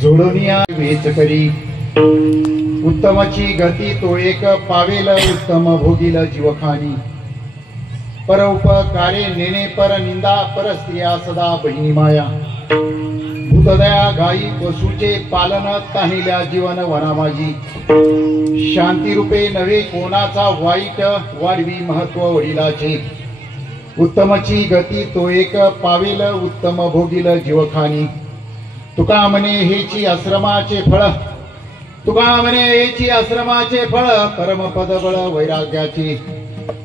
जोडोनिया vetch करी उत्तमची गती तो एक पावेल उत्तम भोगील जीवखानी परोपकारे नेने पर निंदा पर स्त्रिया सदा बहिणी माया भूतदया गाई पशुचे पालन ताहिल्या जीवन वना माझी शांती रूपे नवे कोणाचा वाईट वाढवी महत्व वडिलाचे उत्तमची गती तो एक पावेल उत्तम भोगील जीवखानी तुका म्हणे हेची आश्रमाचे फळ तुका म्हणे हेची आश्रमाचे फळ परमपद बळ वैराग्याची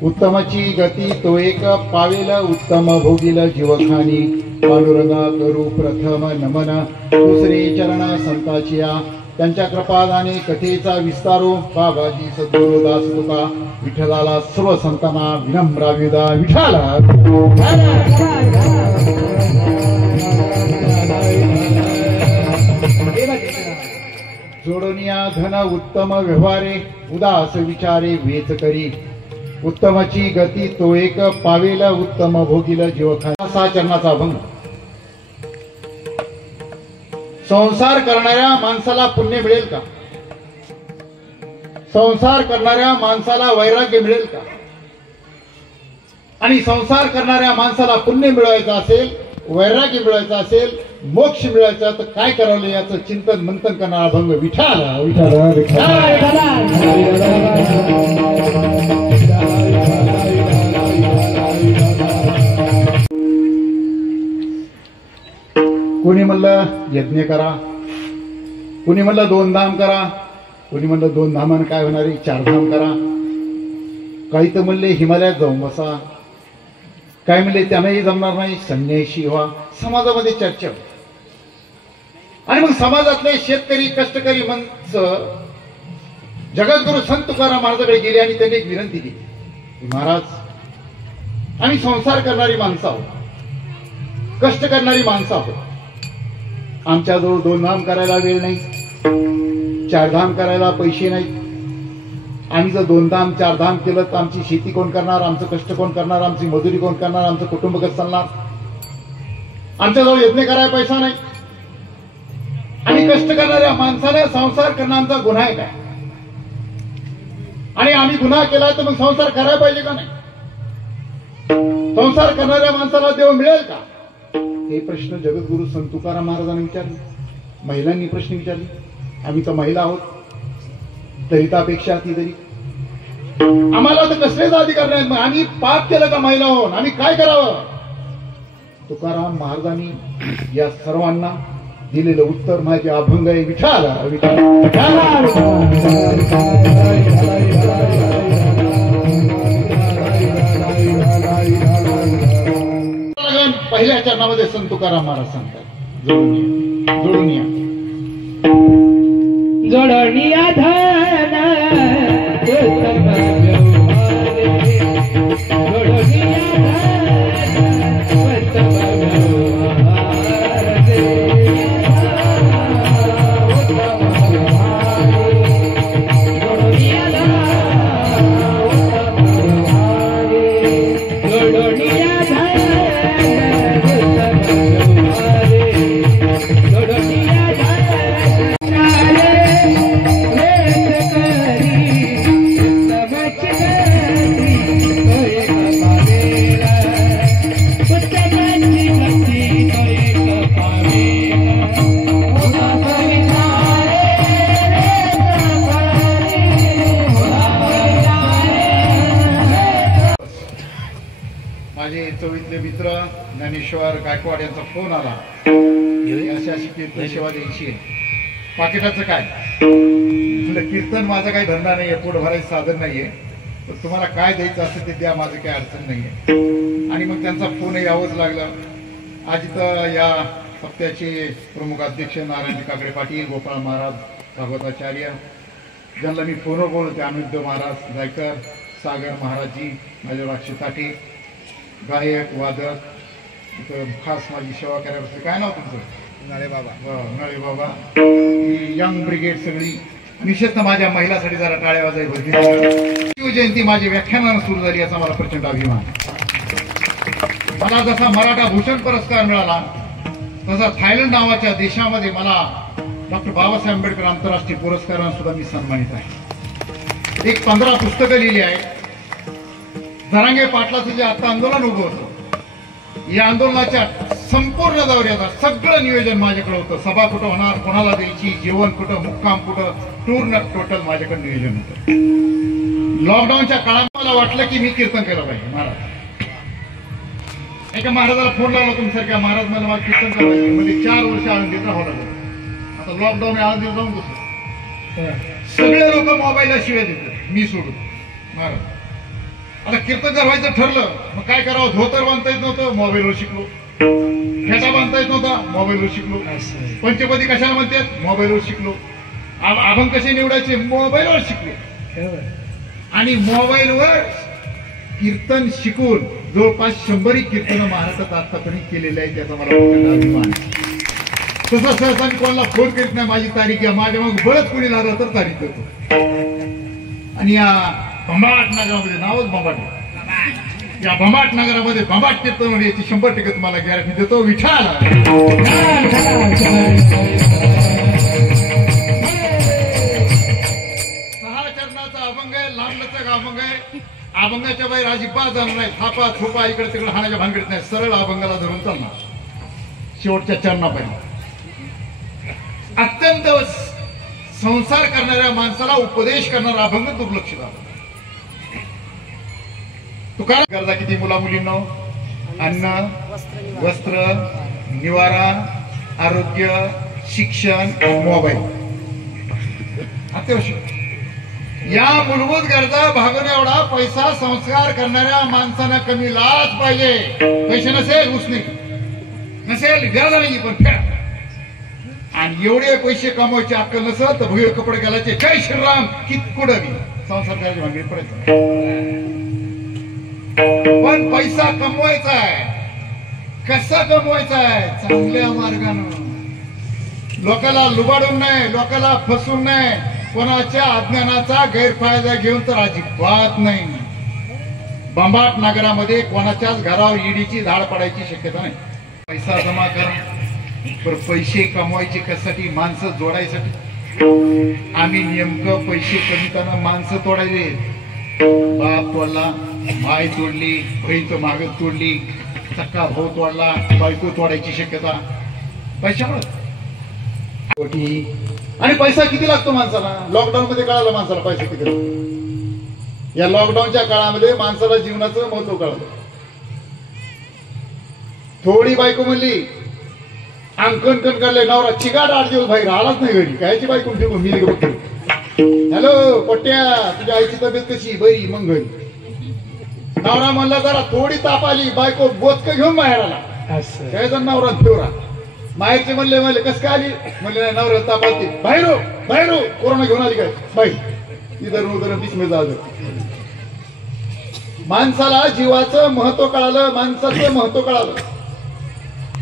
उत्तमची गती तो एक पावेल उत्तम भोगील जीवखानी पांडुरंगा करू प्रथम नमन दुसरे चरण संताचिया त्यांच्या कृपादाने कथेचा विस्तारो बाबाजी सद्गुरु दास तुका विठ्ठलाला सर्व संतांना विनम्र विदा विठ्ठला जोडोनिया धन उत्तम व्यवहारे उदास विचारे वेच करी उत्तमाची गती तो एक पावेला उत्तम भोगीला जीव खा 6 चरणाचा अभंग. संसार करणाऱ्या माणसाला पुण्य मिळेल का? संसार करणाऱ्या माणसाला वैराग्य मिळेल का? आणि संसार करणाऱ्या माणसाला पुण्य मिळवायचं असेल, वैराग्य मिळवायचं असेल, मोक्ष मिळवायचा तर काय करावं याचं चिंतन मंथन करणारा अभंग विठ्ठल कोणी म्हणलं यज्ञ करा, कोणी म्हणलं 2 धाम करा, कोणी म्हणलं 2 धामानं काय होणार आहे 4 धाम करा, काही तर म्हणले हिमालयात जाऊन बसा, काय म्हणले त्यांनाही जमणार नाही संन्याशी व्हा. समाजामध्ये चर्चा होती. आणि मग समाजातले शेतकरी कष्टकरी माणसं जगद्गुरु संत तुकाराम महाराजांकडे गेले आणि त्यांनी एक विनंती केली, महाराज आम्ही संसार करणारी माणसं आहोत, कष्ट करणारी माणसं आहोत, आमच्याजवळ 2 धाम करायला वेळ नाही, 4 धाम करायला पैसे नाहीत. आम्ही जर 2 धाम 4 धाम केलं तर आमची शेती कोण करणार, आमचं कष्ट कोण करणार, आमची मजुरी कोण करणार, आमचं कुटुंब कसं चालणार, आमच्याजवळ यज्ञ करायला पैसा नाही. आणि कष्ट करणाऱ्या माणसाला संसार करणं आमचा गुन्हा आहे काय? आणि आम्ही गुन्हा केला तर मग संसार करायला पाहिजे का नाही? संसार करणाऱ्या माणसाला देव मिळेल का? हे प्रश्न जगद्गुरु संत तुकाराम महाराजांनी विचारले. महिलांनी प्रश्न विचारले. आम्ही तर महिला आहोत, दलितापेक्षा ती तरी आम्हाला तर कसलेच अधिकार नाही, मग आम्ही पाप केलं का महिला होऊन? आम्ही काय करावं? तुकाराम महाराजांनी या सर्वांना दिलेलं उत्तर माझे अभंग आहे विठ्ठल पहिल्या चरणामध्ये संत तुकाराम महाराज सांगतात जोडून या जोडणिया धन माझे चवळीतले मित्र ज्ञानेश्वर गायकवाड यांचा फोन आला, अशी अशी कीर्तन सेवा द्यायची आहे, पाकिटाचं काय? म्हणजे कीर्तन माझा काही धंदा नाहीये, पोट भरायचं साधन नाहीये, तर तुम्हाला काय द्यायचं असेल ते द्या, माझं काही अडचण नाहीये. आणि मग त्यांचा फोन यावंच लागला. आज इथं या सप्त्याचे प्रमुख अध्यक्ष नारायण काकडे पाटील, गोपाळ महाराज, भागवताचार्य, ज्यांना मी फोनवर बोलवते, अनिरुद्ध महाराज गायकर, सागर महाराजजी, माझे राक्षसाठी गायक वादक, इथं खास माझी सेवा करायला. काय नाव तुमचं? नळे बाबा. नळे बाबा. यंग ब्रिगेड सगळी, विशेषतः माझ्या महिलांसाठी जरा टाळ्या वाजवायची. शिवजयंती माझी व्याख्यानानं सुरू झाली याचा मला प्रचंड अभिमान. मला जसा मराठा भूषण पुरस्कार मिळाला तसा थायलंड नावाच्या देशामध्ये मला डॉक्टर बाबासाहेब आंबेडकर आंतरराष्ट्रीय पुरस्कारानं सुद्धा मी सन्मानित आहे. एक 15 पुस्तकं लिहिली आहे. जरांगे पाटलाचं जे आता आंदोलन उभं होतं, या आंदोलनाच्या संपूर्ण दौऱ्याचं सगळं नियोजन माझ्याकडे होतं. सभा कुठं होणार, कोणाला द्यायची, जेवण कुठं, मुक्काम कुठं, टूर टोटल माझ्याकडे नियोजन होतं. लॉकडाऊनच्या काळात मला वाटलं की मी कीर्तन केलं पाहिजे. महाराज एका महाराजाला फोन लावला, तुमच्यासारख्या महाराज मला कीर्तन करायचे, म्हणजे 4 वर्ष आळंदीत राहावं लागलं. आता लॉकडाऊन आळंदीत जाऊन कसं सगळे लोक मोबाईलला शिवाय देतात, मी सोडून. महाराज आता कीर्तनकार व्हायचं ठरलं, मग काय करावं? धोतर बांधता येत नव्हतं, मोबाईलवर शिकलो. फेटा बांधता येत नव्हता, मोबाईलवर शिकलो. पंचपदी कशाला म्हणतात, मोबाईलवर शिकलो. अभंग कसे निवडायचे, मोबाईलवर शिकलो. आणि मोबाईलवर कीर्तन शिकून जवळपास 100 कीर्तनं महाराष्ट्रात आतापर्यंत केलेले आहे, त्याचा मला अभिमान. तसं सहसा मी कोणाला फोन करीत नाही, माझी तारीख घ्या, माझ्या मग बरंच कोणी लागलं तर तारीख देतो. आणि या भंबाट नगरामध्ये नावच भंबाट आहे. या भंबाट नगरामध्ये भंबाट कीर्तन याची 100% तुम्हाला गॅरंटी देतो. विठाल सहा चरणाचा अभंग आहे, लांबलचक अभंग आहे. अभंगाच्या बाहेर अजिबात जाणार नाही. थापा थोपा इकडे तिकडे हाणाच्या भानगडीत नाही. सरळ अभंगाला धरून चालणार. शेवटच्या चरणापर्यंत अत्यंत संसार करणाऱ्या माणसाला उपदेश करणारा अभंग दुर्लक्षित आहे. तुकाराम गरजा किती मुला मुलींनो? अन्न, वस्त्र, निवारा, आरोग्य, शिक्षण, मोबाईल. अत्यावश्यक या मूलभूत गरजा भागवणे एवढा पैसा संस्कार करणाऱ्या माणसानं कमी लाच पाहिजे. पैसे नसेल उसने नसेल गरज नाही पण फेड. आणि एवढे पैसे कमवायचे अक्कल नसत तर भुगे कपडे घालायचे. जय श्रीराम कितकुडवी संसार करायचे भांडे पडायचं. पण पैसा कमवायचा आहे. कसा कमवायचा आहे? चांगल्या मार्गानं. लोकाला लुबाडून नाही, लोकाला फसवून नाही, कोणाच्या अज्ञानाचा गैरफायदा घेऊन तर अजिबात नाही. बंबाट नगरामध्ये कोणाच्याच घरावर ईडीची धाड पडायची शक्यता नाही. पैसा जमा करा. पर पैसे कमवायचे कशासाठी? माणसं जोडायसाठी. आम्ही नेमकं पैसे कमीताना माणसं तोडायचे. बाप तोडला, माय तोडली, बहीण माग तोडली, सक्का भाऊ तोडला, बायको तोडायची शक्यता पैशामुळे. आणि पैसा किती लागतो माणसाला? लॉकडाऊन मध्ये कळालं माणसाला पैसा किती लागतो. या लॉकडाऊनच्या काळामध्ये माणसाला जीवनाचं महत्व कळलं. थोडी बायको म्हणली अंकन कण काढले. नवरा चिकाट 8 दिवस बाहेर आलाच नाही घरी. कायची बायको ठेवून मी बघतो. हॅलो पट्ट्या, तुझ्या आईची तब्येत कशी? बरी. मग घरी नवरा म्हणला जरा थोडी ताप आली. बायको बोचक घेऊन बाहेर आला. काय जण नवरा फेवरा. माहेरचे म्हणले कस काय आली? म्हणले नाही नवरा ताप आली. बाहेर बाहेर कोरोना घेऊन आली काय? बाई इधर उधर बीच में जा. माणसाला जीवाचं महत्व कळालं. माणसाचं महत्व कळालं.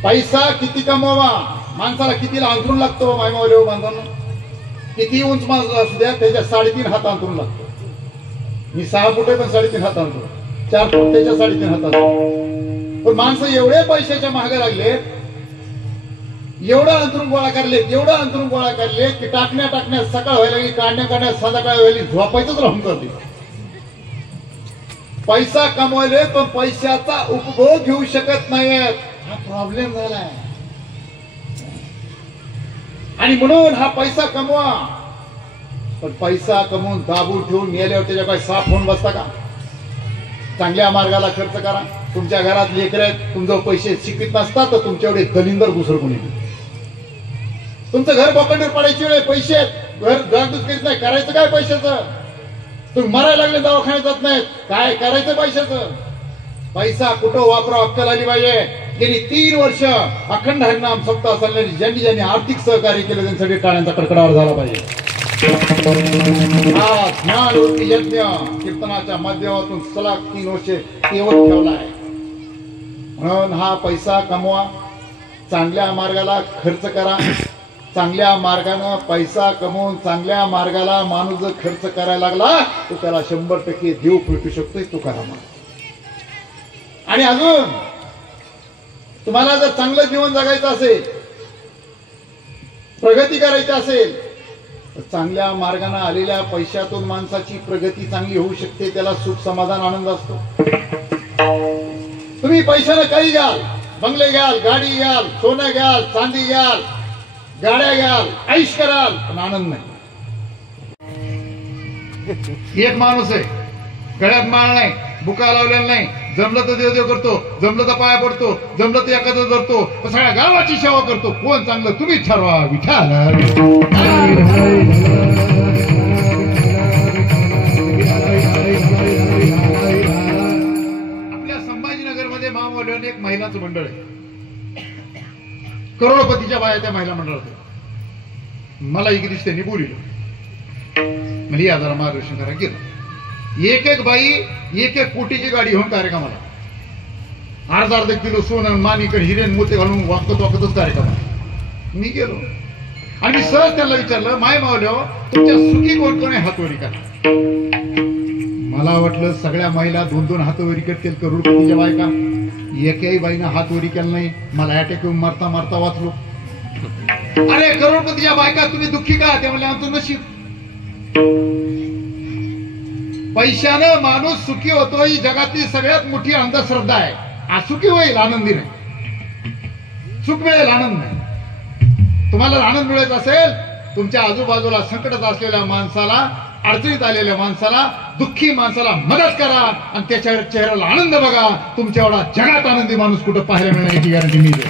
पैसा किती कमवा, माणसाला किती अंतरून लागतो. मायमावले बांधवांना किती उंच माणूस असू द्या त्याच्या 3.5 हात अंतरून लागतो. मी 6 फूट आहे पण 3.5 हात अंतरून. 4 फूट त्याच्या 3.5 हात अंतरून. पण माणसं एवढे पैशाच्या मागे लागले, एवढं अंतरून गोळा करलेत, एवढं अंतरून गोळा करले की टाकण्यात सकाळ व्हायला लागली, काढण्यात संध्याकाळ व्हायली, झोपायचंच राहून करते. पैसा कमवले पण पैशाचा उपभोग घेऊ शकत नाहीत. हा प्रॉब्लेम झालाय. आणि म्हणून हा पैसा कमवा, पण पैसा कमवून दाबून ठेवून मेल्यावर त्याच्या काय साफ होऊन बसता का? चांगल्या मार्गाला खर्च करा. तुमच्या घरात लेकरं आहेत, तुमचं पैसे शिकवित नसतात तर तुमच्या एवढे दलिंदर घुसर कोणी. तुमचं घर बोकंडीवर पडायची वेळ पैसे आहेत, घर गाडूच करीत नाही. करायचं काय पैशाचं? तुम्ही मरायला लागले दवाखान्यात जात नाहीत. काय करायचं पैशाचं? पैसा कुठं वापरा अक्कल आली पाहिजे. गेली 3 वर्ष अखंड हरिनाम सप्ताह चालणारी ज्यांनी आर्थिक सहकार्य केलं त्यांच्यासाठी टाळ्यांचा कडकडाट झाला पाहिजे. हा ज्ञानवृत्ती यज्ञ कीर्तनाच्या माध्यमातून सलग 3 वर्षे तेवत ठेवलाय. म्हणून हा पैसा कमवा, चांगल्या मार्गाला खर्च करा. चांगल्या मार्गाने पैसा कमवून चांगल्या मार्गाला माणूस जर खर्च करायला लागला तर त्याला 100% देव भेटू शकतोय तुकाराम. आणि अजून तुम्हाला जर चांगलं जीवन जगायचं असेल, प्रगती करायची असेल तर चांगल्या मार्गाने आलेल्या पैशातून माणसाची प्रगती चांगली होऊ शकते. त्याला सुख समाधान आनंद असतो. तुम्ही पैशाने काही घ्याल, बंगले घ्याल, गाडी घ्याल, सोनं घ्याल, चांदी घ्याल, गाड्या घ्याल, ऐश कराल, पण आनंद नाही. एक माणूस आहे गळ्यात माळ नाही, बुका लावलेला नाही, जमलं तर देव करतो, जमलं तर पाया पडतो, जमलं तर एखादं धरतो, सगळ्या गावाची सेवा करतो. कोण चांगलं तुम्ही ठरवा. विठाल आपल्या संभाजीनगरमध्ये महामौल्यवान एक महिलांचं मंडळ आहे. करोडपतीच्या बाया त्या महिला मंडळात. मला एक दिवशी त्यांनी बोलिलं, म्हणजे या जरा मार्गदर्शन करा. गेलं एक बाई 1 कोटीची गाडी घेऊन कार्यक्रमाला, अर्धा किलो सोनं मानिकड हिरेन मोते घालून वाकतच कार्यक्रमाला मी गेलो. आणि मी सहज त्यांना विचारलं, माय मावल्या तुमच्या सुखी कोण कोण आहे हातवरी करा. मला वाटलं सगळ्या महिला 2-2 हात वरी करतील करोडपतीच्या बायका, एकही बाईनं हात वरी केला नाही. मला अटॅक येऊन मारता मारता वाचलो. अरे करोडपतीच्या बायका तुम्ही दुःखी का? ते म्हणले आमचं नशीब. पैशानं माणूस सुखी होतो ही जगातली सगळ्यात मोठी अंधश्रद्धा आहे. सुखी होईल आनंदी नाही, सुख मिळेल आनंद नाही. तुम्हाला आनंद मिळत असेल तुमच्या आजूबाजूला संकटात असलेल्या माणसाला, अडचणीत आलेल्या माणसाला, दुःखी माणसाला मदत करा आणि त्याच्या चेहऱ्याला आनंद बघा. तुमच्या एवढा जगात आनंदी माणूस कुठं पाहायला मिळणार याची गॅरंटी मी देतो.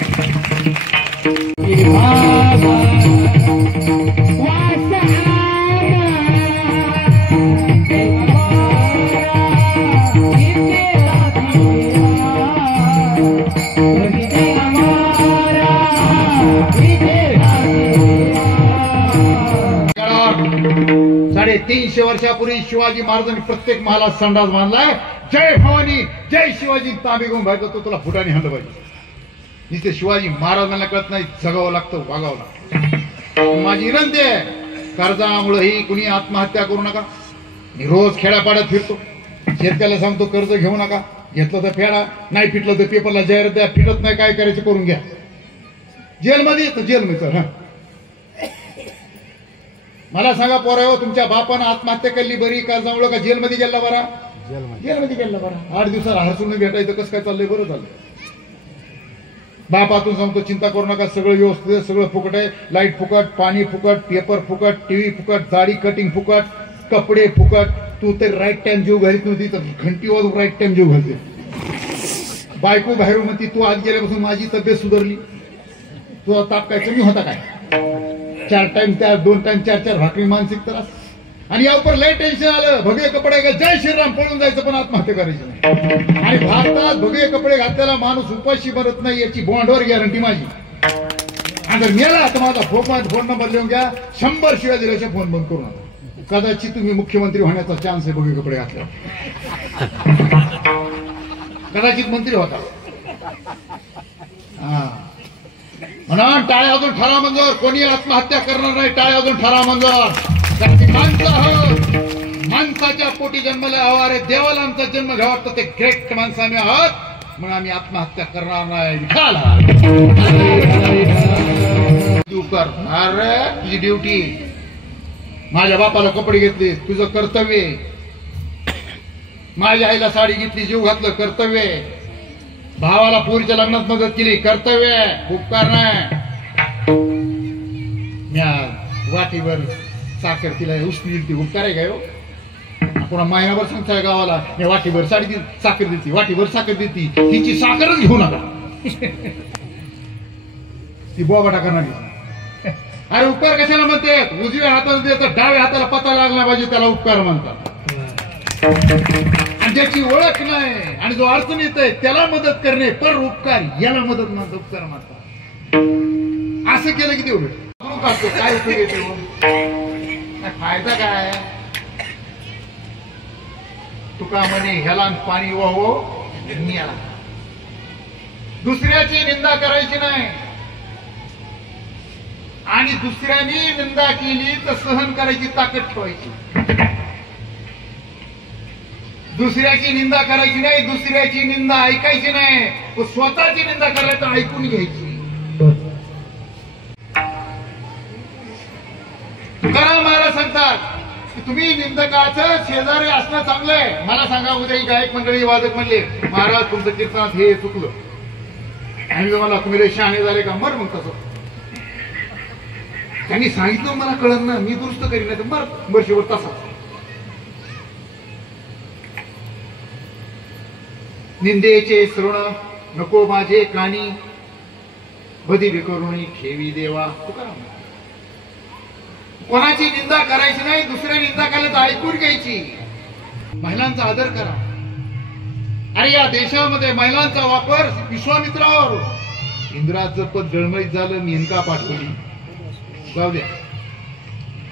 साडे 300 वर्षापूर्वी शिवाजी महाराजांनी प्रत्येक महालात संडास बांधलाय. जय भवानी जय शिवाजी तांबे घेऊन बाहेर तो तुला फुटाने हाणलं पाहिजे. नुसते शिवाजी महाराजांना कळत नाही, जगावं लागतं, वागावं लागतं. माझी विनंती आहे, कर्जामुळे ही कुणी आत्महत्या करू नका. मी रोज खेड्यापाड्यात फिरतो, शेतकऱ्याला सांगतो कर्ज घेऊ नका, घेतलं तर फेडा, नाही फिटलं तर पेपरला जाहिरात द्या, फिटत नाही काय करायचं करून घ्या. जेलमध्ये तर जेलमध्ये तर हा. मला सांगा पोरायो, तुमच्या बापानं आत्महत्या केली बरी कर्जामुळे का जेलमध्ये गेला बरा? जेलमध्ये गेला बरा. 8 दिवसाला हरसून भेटायचं कसं काय चाललंय? बरं चाललंय. बापातून सांगतो चिंता करू नका, सगळं व्यवस्थित आहे, सगळं फुकट आहे. लाईट फुकट, पाणी फुकट, पेपर फुकट, टीव्ही फुकट, दाढी कटिंग फुकट, कपडे फुकट. तू तर राईट टाइम जीव घालीत नव्हती तर घंटी वाजून राईट टाइम जीव घालते. बायको बाहेरून म्हणती तू आज गेल्यापासून माझी तब्येत सुधारली. तुझा ताप काय कमी होता काय? 4 टाइम 2 टाइम 4 भाकरी मानसिक त्रास. आणि यावर लय टेन्शन आलं. भगवे कपडे जय श्रीराम पळून जायचं पण आत्महत्या करायची नाही. आणि भारतात भगवे कपडे घातलेला माणूस उपाशी मरत नाही याची बॉन्डवर गॅरंटी माझी. आणि जर मेला तर माझा फोन नंबर लिहून घ्या. 100 शिवाय दिल्याशिवाय फोन बंद करू नका. कदाचित तुम्ही मुख्यमंत्री होण्याचा चान्स आहे भगवे कपडे घातल्यावर. कदाचित मंत्री होता. म्हणून टाळ्या वाजून ठरा मंजूर. कोणी आत्महत्या करणार नाही. टाळ्या वाजून ठरा मंजूर. कारण ती माणसं आहोत, माणसाच्या पोटी जन्मले आहो. अरे देवाला आमचा जन्म घ्यावा वाटतं, ते ग्रेट माणसं आम्ही आहोत म्हणून आम्ही आत्महत्या करणार नाही. तू कर. अरे तुझी ड्युटी. माझ्या बापाला कपडे घेतले, तुझं कर्तव्य. माझ्या आईला साडी घेतली, जीव घातलं, कर्तव्य. भावाला पोरीच्या लग्नात मदत केली, कर्तव्य, उपकार नाही. वाटीवर साखर तिला उष्णी दिली, उपकार आहे का? पुन्हा महिनाभर सांगताय गावाला मी वाटीभर साडी दिली, साखर देते, वाटीभर साखर देते, तिची साखरच घेऊ नका. ती बोबाटा करणारी. अरे उपकार कशाला म्हणतात? उजव्या हाताला देतात, डाव्या हाताला पता लागला पाहिजे त्याला उपकार म्हणतात. आणि ज्याची ओळख नाही आणि जो अडचण येत आहे त्याला मदत करणे पर उपकार, याला मदत म्हणतात, उपकार म्हणतात. असं केलं की तेवढं काय उपयोग येतो? फायदा काय? तुका म्हणे ह्याला पाणी वाहो याला. दुसऱ्याची निंदा करायची नाही. आणि दुसऱ्याने निंदा केली तर सहन करायची ताकद ठेवायची. दुसऱ्याची निंदा करायची नाही, दुसऱ्याची निंदा ऐकायची नाही. स्वतःची निंदा करायची तर ऐकून घ्यायची. तुकाराम महाराज सांगतात की तुम्ही निंदकाचं शेजारी असणं चांगलंय. मला सांगा, उद्या ही गायक मंडळी वादक म्हणले महाराज तुमचं कीर्तनात हे चुकलं, आणि मला तुम्ही शहाणे झाले का? मर मग तसं. त्यांनी सांगितलं मला कळत ना, मी दुरुस्त करीन नाही तर मर वर्षभर तसा. निंदेचे श्रवण नको माझे कानी, बधी करुणी ठेवी देवा. तुकाराम. कोणाची निंदा करायची नाही, दुसऱ्या निंदा केलं तर ऐकून घ्यायची. महिलांचा आदर करा. अरे या देशामध्ये महिलांचा वापर विश्वामित्रावर. इंद्राचं पद जळमळीत झालं, मेनका पाठवली. जाऊ द्या.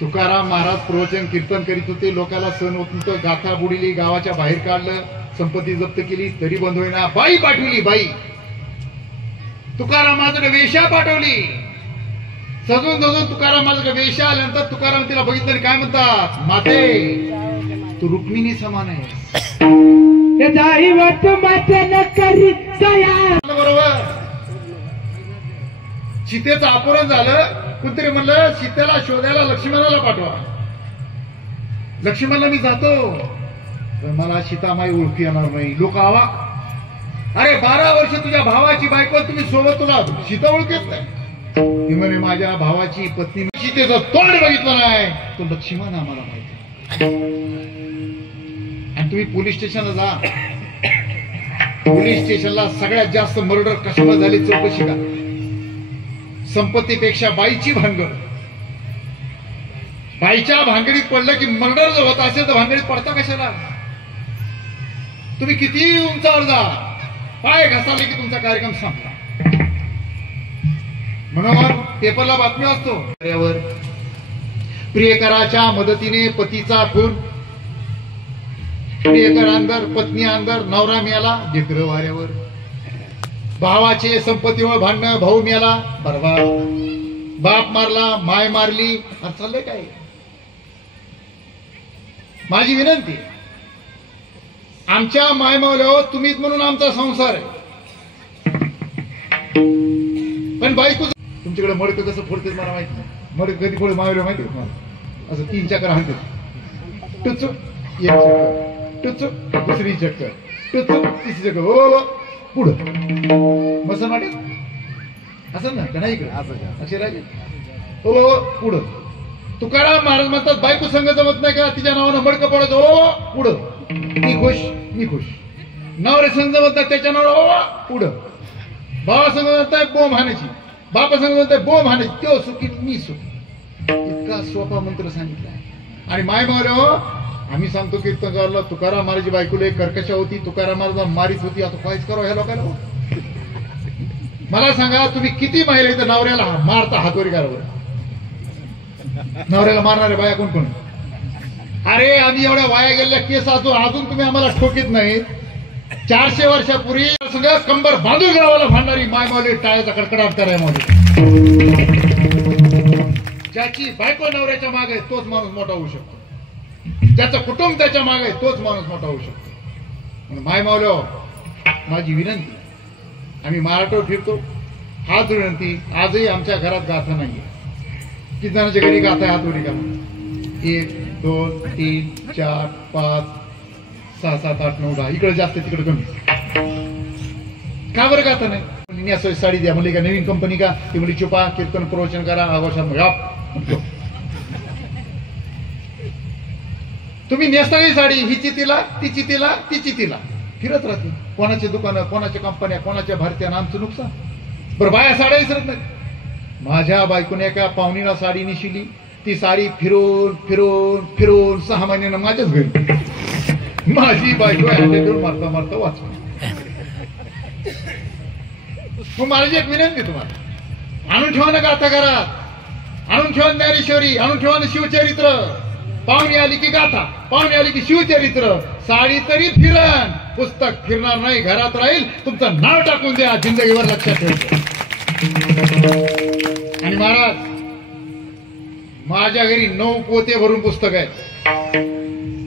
तुकाराम महाराज प्रवचन कीर्तन करीत होते, लोकांना सण होत नव्हतं, गाथा बुडिली, गावाच्या बाहेर काढलं, संपत्ती जप्त केली, तरी बंद होईना. बाई पाठवली, बाई. तुकाराम महाराज वेश्या पाठवली. सजून सजून तुकाराम महाराज वेश्या आल्यानंतर तुकाराम तिला बघितलं काय म्हणतात? माते तू रुक्मिणी समान आहे. जाई वाट माते न करी दया. बरोबर. सीतेचं अपहरण झालं. कुठतरी म्हणलं सीतेला शोधायला लक्ष्मणाला पाठवा. लक्ष्मणला मी जातो पण मला सीतामाई ओळखू येणार नाही. लोक आवा, अरे 12 वर्ष तुझ्या भावाची बायको तुम्ही सोबत, तुला सीता ओळखत नाही. ती म्हणे माझ्या भावाची पत्नी सीतेचं तोंड बघितलं नाही, तो लक्ष्मण आम्हाला माहिती. आणि तुम्ही पोलीस स्टेशनला जा. पोलीस स्टेशनला सगळ्यात जास्त मर्डर कशाला झाली चौकशी का? संपत्तीपेक्षा बाईची भानगड. बाईच्या भानगडीत पडलं की मर्डर जर होत असेल तर भानगडीत पडता कशाला? तुम्ही किती उंचावर जा, पाय घसाले की तुमचा कार्यक्रम संपला. म्हणून पेपरला बातमी असतो, प्रियकराच्या मदतीने पतीचा खून, प्रियकर अंदर, पत्नी अंदर, नवरा मिळाला लेकरं वाऱ्यावर, भावाचे संपत्तीवर भांडणं, भाऊ मिळाला बरबाद, बाप मारला, माय मारली. आणि चाललंय काय? माझी विनंती, आमच्या माय मावल्यावर तुम्हीच म्हणून आमचा संसार आहे. पण बायको तुमच्याकडे मडकं कसं फोडते मला माहिती नाही. मडकं कधी फोड मावल्या माहिती का मला? असं 3 चक्कर हाणते. टुचू एक चक्कर, टुचू दुसरी चक्कर, टुचू तिसरी चक्कर, ओ पुढं मस्त वाटेल असं ना का नाही? इकडे असे राहिले ओ पुढं. तुकाराम महाराज म्हणतात बायको संघ जमत नाही का, तिच्या नावानं मडकं पडत ओ पुढं, मी खुश मी खुश. नवरे संघ जमत नाही त्याच्या नावानं ओ पुढं. भावा संघ म्हणताय बोंब हाणायची, बापा संघ म्हणताय बोंब हाणायची, तो सुखी मी सुखी. इतका सोपा मंत्र सांगितला. आणि माय मावल्या आम्ही सांगतो कीर्तनकारला, तुकाराम महाराजी बायकोला एक कर्कशा होती, तुकाराम महाराज मारीत होती. आता काहीच करावं ह्या लोकांना? मला सांगा, तुम्ही किती महिला इथं नवऱ्याला मारता हातोरी करावर? नवऱ्याला मारणारे बाया कोण कोण? अरे आम्ही एवढ्या वाया गेलेल्या केस अजून तुम्ही आम्हाला ठोकीत नाहीत. 400 वर्षापूर्वी सगळं कंबर बांधून गावाला भांडणारी माय मावली टाळ्याचा कडकडाट कराय मावली. ज्याची बायको नवऱ्याच्या मागे आहे तोच माणूस मोठा होऊ शकतो, ज्याचं कुटुंब त्याच्या मागे आहे तोच माणूस मोठा होऊ शकतो. म्हणून माय मावल्या माझी विनंती, आम्ही महाराष्ट्रावर फिरतो, हात विनंती, आजही आमच्या घरात गाथा नाहीये. किती जणांच्या घरी गाथा आहे? हात उडी का? 1 2 3 4 5 6 7 8 9 10. इकडे जास्त तिकडे कमी. का बरं गाथा नाही? असं साडी द्या म्हणली का, नवीन कंपनी का? ती म्हणली चुपा, कीर्तन प्रवचन करा, आगोशात तुम्ही नेसताही साडी, हिची तिला, तिची तिला, तिची तिला फिरत राहते. कोणाचे दुकानं, कोणाच्या कंपन्या, कोणाच्या भारतीय, आमचं नुकसान. बरं बाया साड्या विसरत नाही. माझ्या बायकोने एका पाहुणीला साडी निशिली, ती साडी फिरून फिरून फिरून 6 महिन्यानं माझ्याच घरी. माझी बायको हँडल मारता मारता वाचली. मग माझी एक विनंती तुम्हाला, आणून ठेवा ना गाथा घरात, आणून ठेवा ज्ञानेश्वरी, आणून ठेवा ना शिवचरित्र. पाहुणी आली की गाथा, पाहुणी आली की शिवचरित्र. साडी तरी फिरण, पुस्तक फिरणार नाही, घरात राहील. तुमचं नाव टाकून द्या, जिंदगीवर लक्षात ठेवतो. आणि महाराज, माझ्या घरी 9 पोते भरून पुस्तक आहेत.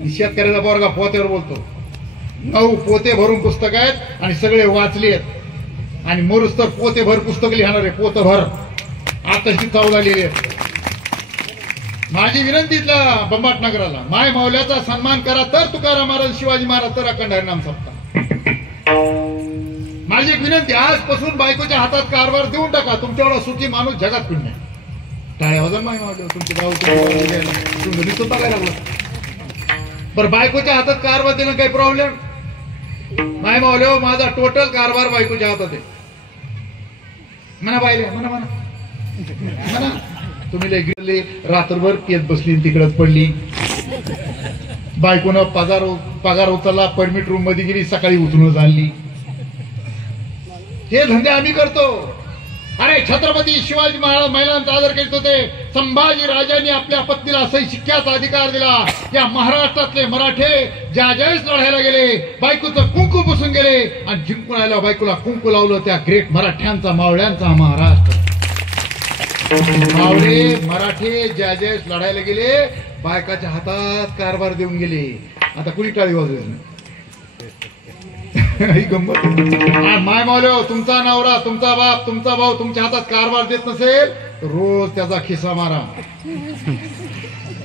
शेतकऱ्याचा पोरगा पोत्यावर बोलतो. 9 पोते भरून पुस्तक आहेत आणि सगळे वाचले आहेत. आणि मोरुस तर पोते भर पुस्तक लिहिणार आहे, पोत भर आताशी चावला लिहिले. माझी विनंतीतला बंबाट नगराला, माय मावल्याचा सन्मान करा, तर तुकाराम महाराज, शिवाजी महाराज, तर अखंड हरिनाम सप्ताह. माझी एक विनंती, आजपासून बायकोच्या हातात कारभार देऊन टाका. तुमच्यावर सुखी माणूस जगात पिढ नाही. टाळ्या वजन माय मावल्या, तुमचे भाऊ तुम्ही दिसत बघायला लागलं. बरं बायकोच्या हातात कारभार देणं काही प्रॉब्लेम? माय मावल्या माझा टोटल कारभार बायकोच्या हातात आहे. म्हणा बायले, म्हणा म्हणा म्हणा. तुम्ही लय गेले, रात्रभर पेत बसली, तिकडच पडली. बायकोनं पगार उचलला, परमिट रूम मध्ये गेली, सकाळी उचलून आणली. हे धंदे आम्ही करतो. अरे छत्रपती शिवाजी महाराज महिलांचा आदर करीत होते. संभाजी राजांनी आपल्या पत्नीला सही शिक्क्याचा अधिकार दिला. या महाराष्ट्रातले मराठे ज्या ज्यावेळेस लढायला गेले, बायकोचं कुंकू पुसून गेले आणि जिंकून आल्या बायकोला कुंकू लावलं. त्या ग्रेट मराठ्यांचा, मावळ्यांचा महाराष्ट्र. मावळे मराठे ज्या ज्यावेळेस लढायला गेले, बायकाच्या हातात कारभार देऊन गेले. आता कुणी टाळी वाजवायची ही गंमत आहे. माय मावलो तुमचा नवरा तुमचा बाप तुमचा भाऊ तुमच्या हातात कारभार देत नसेल तर रोज त्याचा खिसा मारा.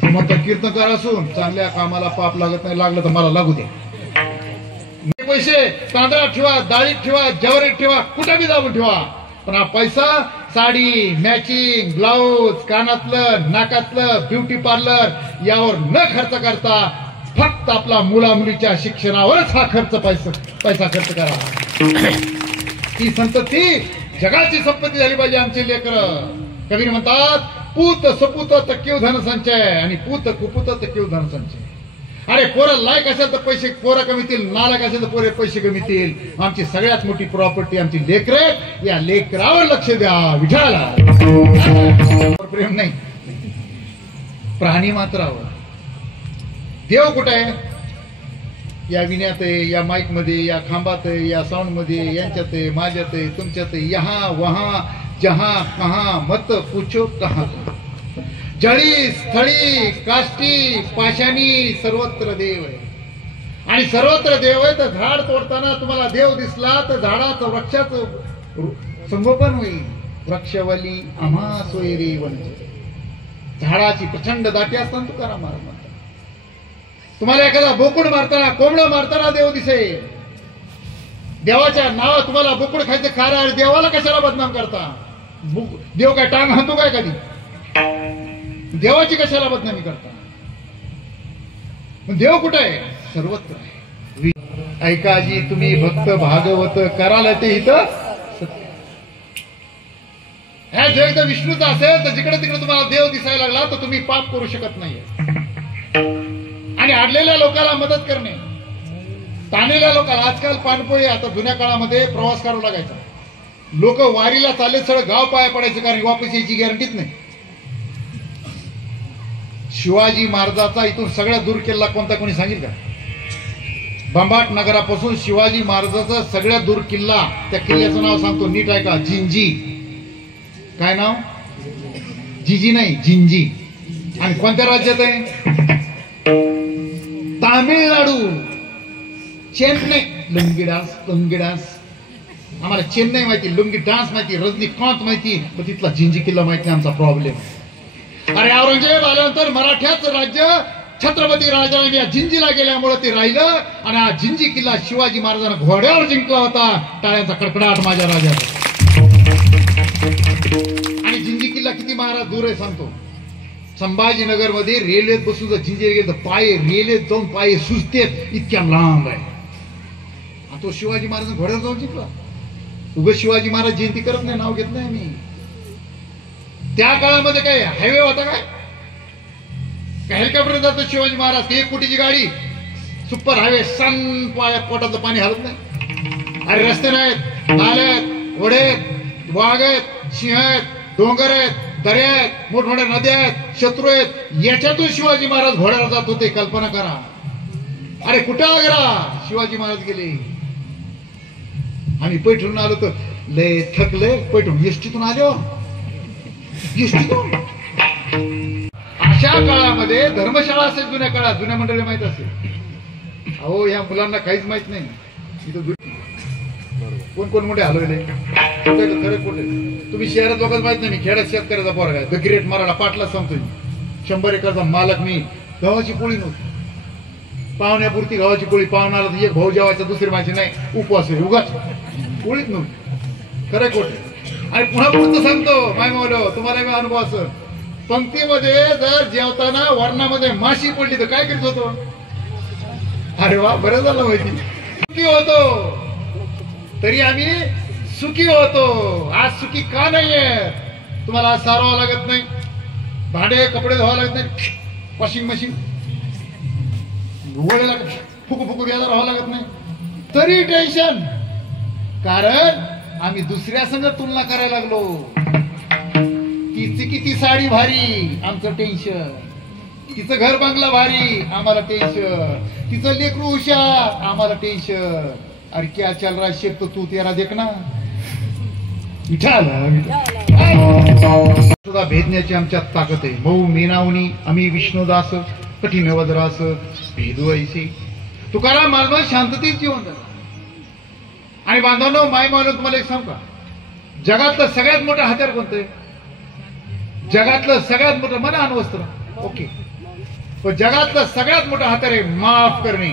मग कीर्तनकार असून चांगल्या कामाला पाप लागत नाही, लागलं तर मला लागू द्या. पैसे तांदळात ठेवा, डाळीत ठेवा, ज्वारीत ठेवा, कुठं बी जाऊन ठेवा, पण हा पैसा साडी मॅचिंग ब्लाऊज कानातलं नाकातलं ब्युटी पार्लर यावर न खर्च करता फक्त आपला मुला मुलीच्या शिक्षणावरच हा पैसा खर्च करा. ही संपत्ती जगाची संपत्ती झाली पाहिजे. आमचे लेकर कबीर म्हणतात पूत सपूत तक्कीव धनसंचय आणि पूत कुपूत तक्कीव धनसंचय. अरे पोरं लायक असेल तर पैसे पोरं कमीतील, नालायक असेल तर पोरे पैसे कमीतील. आमची सगळ्यात मोठी प्रॉपर्टी आमची लेकरे, या लेकरावर लक्ष द्या. विठाला प्रेम नाही, प्राणी मात्रावर. देव कुठे आहे? या विण्यात आहे, या माईक मध्ये, या खांबात आहे, या साऊंड मध्ये, यांच्यात आहे, माझ्यात आहे, तुमच्यात आहे. यहाँ वहां जहां कहां मत पूछो कहां. जळी स्थळी काष्टी पाषाणी सर्वत्र देव आहे. आणि सर्वत्र देव आहे तर झाड तोडताना तुम्हाला देव दिसला तर झाडाचं वृक्षाचं संगोपन होईल. वृक्षवली आम्हा सोयरी वंच. झाडाची प्रचंड दाटी असताना तुकाराम महाराज म्हणतात तुम्हाला एखादा बोकुड मारताना कोंबडं मारताना देव दिसेल. देवाच्या नावात तुम्हाला बोकुड खायचं खारा, देवाला कशाला बदनाम करता? देव काय टांग हाणतो काय कधी? देवाची कशाला बदनामी करता? देव कुठे आहे? सर्वत्र आहे. ऐकाजी तुम्ही भक्त भागवत कराल ते इथं. ह्या जग जर विष्णूचा असेल तर जिकडे तिकडे तुम्हाला देव दिसायला लागला तर तुम्ही पाप करू शकत नाही. आणि अडलेल्या लोकांना मदत करणे, ताणलेल्या लोकांना. आजकाल पाणपोळी, आता जुन्या काळामध्ये प्रवास करावा लागायचा. लोक वारीला चालले सगळं गाव पाया पडायचं कारण वापस यायची गॅरंटीच नाही. शिवाजी महाराजाचा इथून सगळ्यात दूर किल्ला कोणता कोणी सांगेल का? बंबाट नगरापासून शिवाजी महाराजाचा सगळ्यात दूर किल्ला, त्या किल्ल्याचं नाव सांगतो नीट ऐका. जिंजी. काय नाव? जिजी नाही, जिंजी. आणि कोणत्या राज्यात आहे? तामिळनाडू. चेन्नई. Lungi dance, lungi dance. आम्हाला चेन्नई माहिती, लुंगी डान्स माहिती, रजनीकांत माहिती, पण तिथला जिंजी किल्ला माहिती. आमचा प्रॉब्लेम. अरे औरंगजेब आल्यानंतर मराठ्याचं राज्य छत्रपती राजाने या जिंजीला गेल्यामुळे ते राहिलं. आणि हा जिंजी किल्ला शिवाजी महाराजांना घोड्यावर जिंकला होता. टाळ्यांचा कडकडाट माझ्या राजाचा. आणि जिंजी किल्ला किती महाराज दूर आहे सांगतो. संभाजीनगर मध्ये रेल्वेत बसून जर जिंजीला गेलं तर पाय रेल्वेत जाऊन पाय सुचतेत इतक्या लांब आहे. आणि तो शिवाजी महाराज घोड्यावर जाऊन जिंकला. उगाच शिवाजी महाराज जयंती करत नाही, नाव घेत नाही मी. त्या काळामध्ये काय हायवे होता काय? हेलिकॉप्टर जातो शिवाजी महाराज, 1 कोटीची गाडी, सुपर हायवे, सन पोटातलं पाणी हलत नाही. अरे रस्ते नाहीत, नाले आहेत, ओढे आहेत, वाघ आहेत, सिंह आहेत, डोंगर आहेत, दर्या आहेत, मोठमोठ्या नद्या आहेत, शत्रू आहेत. याच्यातून शिवाजी महाराज घोड्यावर जात होते. कल्पना करा. अरे कुठे आग्रा शिवाजी महाराज गेले. आम्ही पैठणून आलो तर लय थकले. पैठून एसटीतून आलो. एसटीतून अशा काळामध्ये धर्मशाळा असेल जुन्या काळात, जुन्या मंडळी माहित असेल. अहो या मुलांना काहीच माहित नाही. इथं कोण कोण मोठे हलवले खरे कुठे? तुम्ही शहरात लोकांना माहित नाही. मी खेड्यात शेतकऱ्याचा पोरगा आहे. द ग्रेट मराठा पाटला सांगतोय. 100 एकरचा मालक मी. गव्हाची पोळी नव्हती. पाहुण्यापुरती गव्हाची पोळी. पाहुणाला एक भाऊ जेवायचा, दुसरी माझी नाही. उपवास आहे. उगाच पोळीच नव्हती. खरे खोटे? आणि पुन्हा पुढचं सांगतो माय मावलं, तुम्हाला मी अनुभव असं. पंक्तीमध्ये जर जेवताना वर्णामध्ये माशी पडली तर काय करीत होतो? अरे वा, बरं झालं माहिती. सुखी होतो तरी आम्ही सुखी होतो. आज सुखी का नाहीये? तुम्हाला आज सारावं लागत नाही, भांडे कपडे धुवावं लागत नाही, वॉशिंग मशीन गोळ्याला फुकू फुकू घ्यायला राहावं लागत नाही, तरी टेन्शन. कारण आम्ही दुसऱ्या संग तुलना करायला लागलो. तिची किती साडी भारी, आमचं टेन्शन. तिचं घर बंगला भारी, आम्हाला टेन्शन. तिचं लेकरू हुशार, आम्हाला टेन्शन. अरे क्या चल रहा है तो तू तेरा देखना. सुद्धा भेदण्याची आमच्यात ताकद आहे. मऊ मेनावणी आम्ही विष्णुदास, कठीण वज्रास भेदू ऐशी तुकाराम महाराज शांततेत जीवन जगा. आणि बांधवांनो माय मानव तुम्हाला एक सांगू का, जगातलं सगळ्यात मोठं हत्यार कोणतं आहे? जगातलं सगळ्यात मोठं मन अण्वस्त्र, ओके, पण जगातलं सगळ्यात मोठं हत्यार आहे माफ करणे,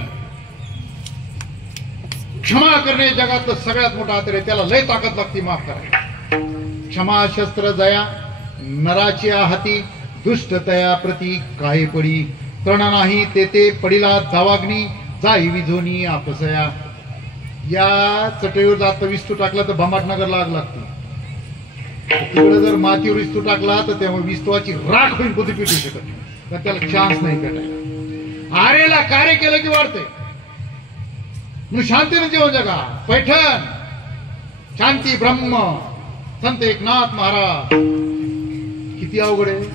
क्षमा करणे. जगातलं सगळ्यात मोठं हत्यार आहे, त्याला लय ताकद लागते माफ करायला. क्षमा शस्त्र जया नराची हाती दुष्टतया प्रती काय पडी तृण नाही ते पडिला दावाग्नी जाई विझोनी आपसया. या चटईवर जात विस्तू टाकला तर भांबाटनगरला आग लागते. तिकडे जर मातीवर विस्तू टाकला तर त्यामुळे विस्तवाची राख होईल, कधी पिटू शकत नाही, तर त्याला चान्स नाही भेटायला. आरेला कार्य केलं की वाढतंय. म्हणून शांतीने जीवन जगा. पैठण शांती ब्रह्म संत एकनाथ महाराज किती अवघड आहे.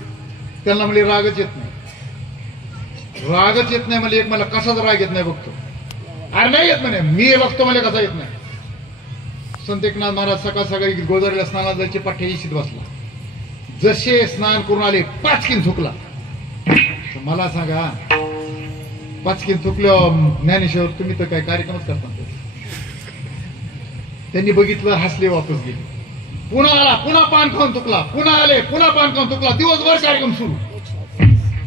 त्यांना म्हणजे रागच येत नाही, रागच येत नाही. म्हणजे एक मला कसाच राग येत नाही बघतो. अरे नाही येत म्हणे, मी बघतो मला कसा येत नाही. संत एकनाथ महाराज सकाळ सकाळी गोदावरीला स्नानाला जायचे, पाठ्याशीत बसला. जसे स्नान करून आले पाचकीन थुकला. मला सांगा, पाचकीन थुकलं ज्ञानेश्वर तुम्ही तर काय कार्यक्रमच करता. त्यांनी बघितलं, हसले, वापस गेले. पुन्हा आला, पुन्हा पान खाऊन थुकला, पुन्हा आले, पुन्हा पान खाऊन थुकला. दिवसभर कार्यक्रम सुरू.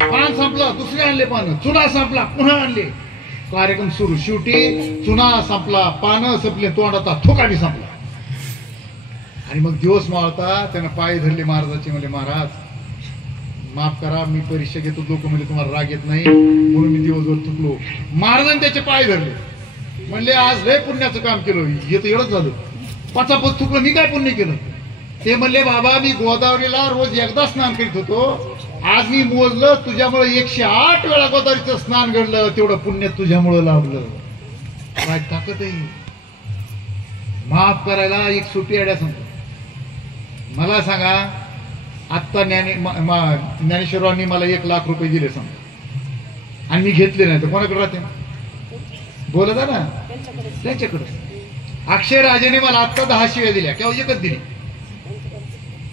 पान संपला, दुसरे आणले पान, चुना संपला, पुन्हा आणले, कार्यक्रम सुरू. शेवटी चुना संपला, पानं संपले, तोंडाचा थोका बी संपला. आणि मग दिवस मावळता त्यानं पाय धरले महाराजाचे. म्हणजे महाराज माफ करा, मी परीक्षा घेतो, लोक म्हणजे तुम्हाला राग येत नाही म्हणून मी दिवसभर थुकलो. महाराजांनी त्याचे पाय धरले, म्हणले आज लय पुण्याचं काम केलं, हे तर एवढंच झालं, पाचापच थुकलं, मी काय पुण्य केलं? ते म्हणले बाबा मी गोदावरीला रोज एकदा स्नान करीत होतो, आज मी मोजलं तुझ्यामुळे 108 वेळा गोदावरीचं स्नान घडलं, तेवढं पुण्य तुझ्यामुळे लाभलं. काय ताकद आहे. माफ करायला एक सुटी आड्या सांगतो. मला सांगा, आत्ता ज्ञानेश्वरांनी मला 1 लाख रुपये दिले सांगा, आणि मी घेतले नाही तर कोणाकडे राहते? बोलत ना, त्यांच्याकडे. अक्षय राजेने मला आत्ता 10 शिव्या दिल्या, केव्हा एकच दिली.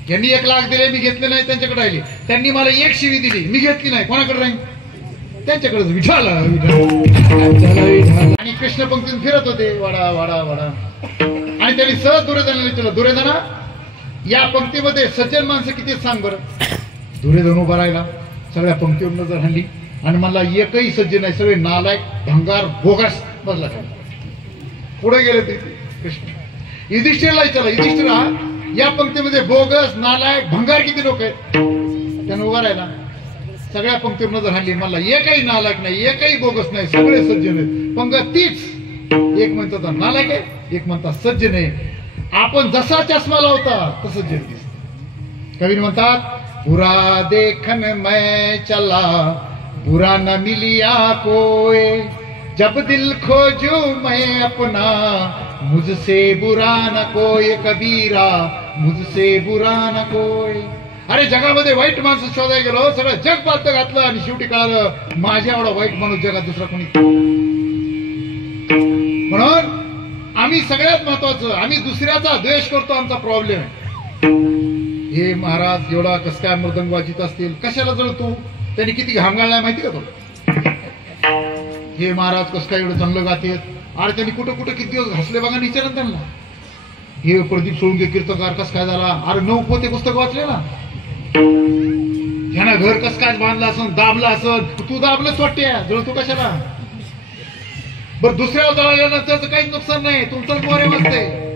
यांनी 1 लाख दिले, मी घेतले नाही, त्यांच्याकडे राहिले. त्यांनी मला 1 शिवी दिली, मी घेतली नाही, कोणाकडे राहील? त्यांच्याकडे. विठाल आणि कृष्ण पंक्तीतून फिरत होते, वाडा वाडा वाडा. आणि त्यांनी सहज दुर्योधनाला विचारलं, दुर्योधना या पंक्तीमध्ये सज्जन माणसं किती सांग बरं. दुर्योधन उभा राहिला, सगळ्या पंक्तीवर नजर हल्ली आणि मला एकही सज्जन नाही, सगळे नालायक, भंगार, बोगस बसला. पुढे गेले ते कृष्ण. युधिष्ठिरला विचारलं, युधिष्ठिरा या पंक्तीमध्ये बोगस, नालायक, भंगार किती लोक आहेत? त्यानं उभा राहिला, सगळ्या पंक्तीवर नजर हल्ली, मला एकही नालायक नाही, एकही बोगस नाही, सगळे सज्जन आहेत. पंक्ती तीच, एक म्हणतात नालायक आहे, एक म्हणतात सज्जन आहे. आपण जसा चष्मा लावता तसं जग दिसत. कवी म्हणतात, बुरा देखन मैं चला बुरा न मिलिया कोई, जब दिल खोजू मैं अपना मुझसे बुरा न कोई, कबीरा मुझसे बुरा न कोई. अरे जगामध्ये वाईट माणसं शोधायला गेलो, सगळं जग पालतं घातलं आणि शेवटी कळालं माझ्या एवढा वाईट माणूस जगात दुसरा कोणी. म्हणून आम्ही सगळ्यात महत्वाचं, आम्ही दुसऱ्याचा द्वेष करतो, आमचा प्रॉब्लेम आहे. हे महाराज एवढा कस काय मृदंग वाजित असतील, कशाला जळतो? त्यांनी किती घाम गाळलाय माहिती का तो? हे महाराज कस काय एवढं चांगलं गातेत? अरे त्यांनी कुठं कुठं किती दिवस घासले बघा, विचारलं त्यांना. हे प्रदीप सोळुंके कीर्तनकार कस काय झाला? अरे 9 पोते पुस्तक वाचले ना. ह्यानं घर कस काय बांधलं असं, दाबलं असं, तू दाबलंच वाटते, जळतो कशाला? बरं दुसऱ्याला जळाल्यानंतर त्याचं काहीच नुकसान नाही, तुमचं मोरे वाजते.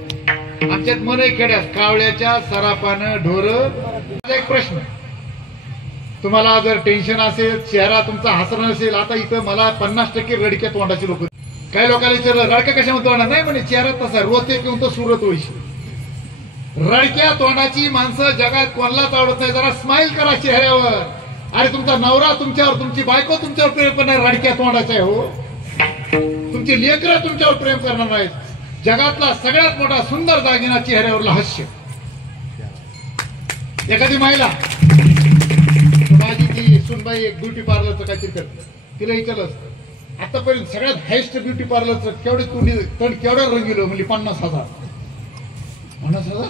आमच्यात मन आहे खेड्यात, कावळ्याच्या सरापानं ढोर. एक प्रश्न, तुम्हाला जर टेन्शन असेल, चेहरा तुमचा हसरा नसेल, आता इथं मला 50% रडक्या तोंडाची लोक. काही लोकांना विचारलं रडक्या कशामध्ये तोंडा? नाही म्हणे चेहरा तसा रोते किंवा तो सुरत होईशी. रडक्या तोंडाची माणसं जगात कोणालाच आवडत नाही. जरा स्माइल करा चेहऱ्यावर. अरे तुमचा नवरा तुमच्यावर, तुमची बायको तुमच्यावर प्रेम करणार रडक्या तोंडाचा आहे हो. तुमची लेकरं तुमच्यावर प्रेम करणार नाहीत. जगातला सगळ्यात मोठा सुंदर दागिना चेहऱ्यावरला हास्य. एखादी महिला, माझी ती सुनबाई एक ब्युटी पार्लरचं काहीतरी करते, तिला विचारलं आतापर्यंत सगळ्यात हायस्ट ब्युटी पार्लरचं केवढे तुम्ही तण केवढं रंगिलं? म्हणजे 50,000. 50,000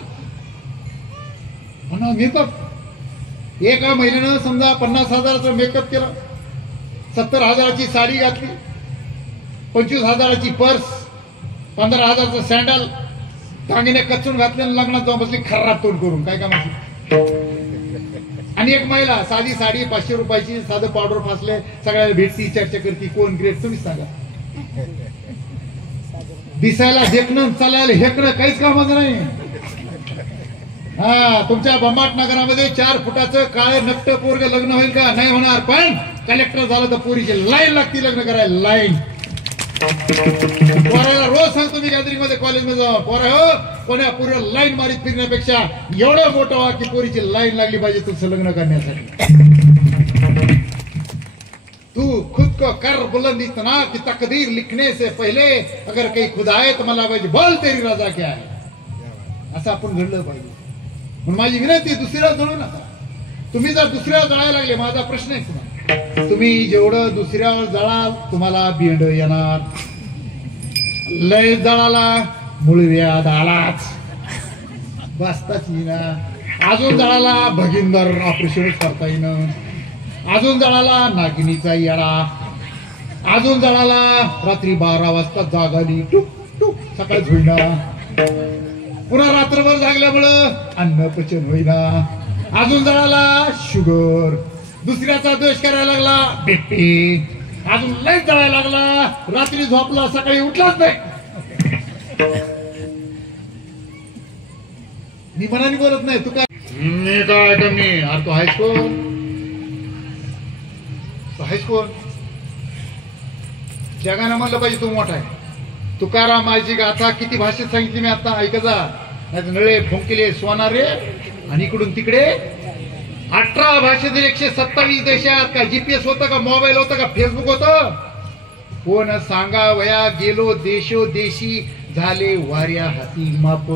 म्हणा मेकअप. एका महिन्यानं समजा 50,000चा मेकअप केला, 70,000ची साडी घातली, 25,000ची पर्स, 15,000चं सँडल, दागिने कचून घातले आणि लग्नात जाऊन बसली खराब तोंड करून. काय का आणि एक महिला साधी साडी 500 रुपयाची, साधं पावडर फासले, सगळ्याला भेटती, चर्चा करती, कोण ग्रेट तुम्हीच सांगा. दिसायला देखणं, चालायला हेकणं काहीच कामाचं नाही. हा, तुमच्या बंबाट नगरामध्ये 4 फुटाचं काळे नक्ट पोरग लग्न होईल का? नाही होणार. पण कलेक्टर झालं तर पोरीची लाईन लागती लग्न करायला, लाईन. पोराला रोज सांगतो मी गॅदरिंग मध्ये, कॉलेजमध्ये जाऊ, पोरा हो कोण्या पुऱ्या लाईन मारीत फिरण्यापेक्षा एवढं मोठं व्हा की पोरीची लाईन लागली पाहिजे तुझं लग्न करण्यासाठी. तू खुद को कर बुलंद इतना कि तकदीर लिखने से पहले अगर काही खुदा है तो मला पाहिजे बोल तेरी रजा क्या है. असं आपण घडलं पाहिजे. म्हणून माझी विनंती, दुसऱ्याला जळू नका. तुम्ही जर दुसऱ्याला जळायला लागले, माझा प्रश्न आहे तुम्हाला, तुम्ही जेवढं दुसऱ्यावर जळाल तुम्हाला बिंड येणार. लय जळाला मुळव्याध आलाच, बसताच येईना. अजून जळाला भगिंदर ऑपरेशनच करता येईन. अजून जळाला नागिनीचा येडा. अजून जळाला रात्री 12 वाजता जागाली टुक टुक सकाळी झुलणा. पुन्हा रात्रभर जागल्यामुळं अन्न पचन होईना. अजून जळाला शुगर. दुसऱ्याचा द्वेष करायला लागला, बीपी. अजून लय जळायला लागला, रात्री झोपला सकाळी उठलाच नाही. मी मनाने बोलत नाही, तू काय मी काय कमी. अरे तो हायस्कूल, हायस्कूल जगानं म्हणलं पाहिजे तू मोठा आहे. तुकारामाची गाथा किती भाषेत सांगितली मी आता, ऐकायचा. नळे फुंकिले सोनारे आणि इकडून तिकडे 18 भाषेतील 127 देशात. का जीपीएस होतं का, मोबाईल होतं का, फेसबुक होतं? कोण सांगा वया गेलो देशो देशी झाले वाऱ्या हाती माप.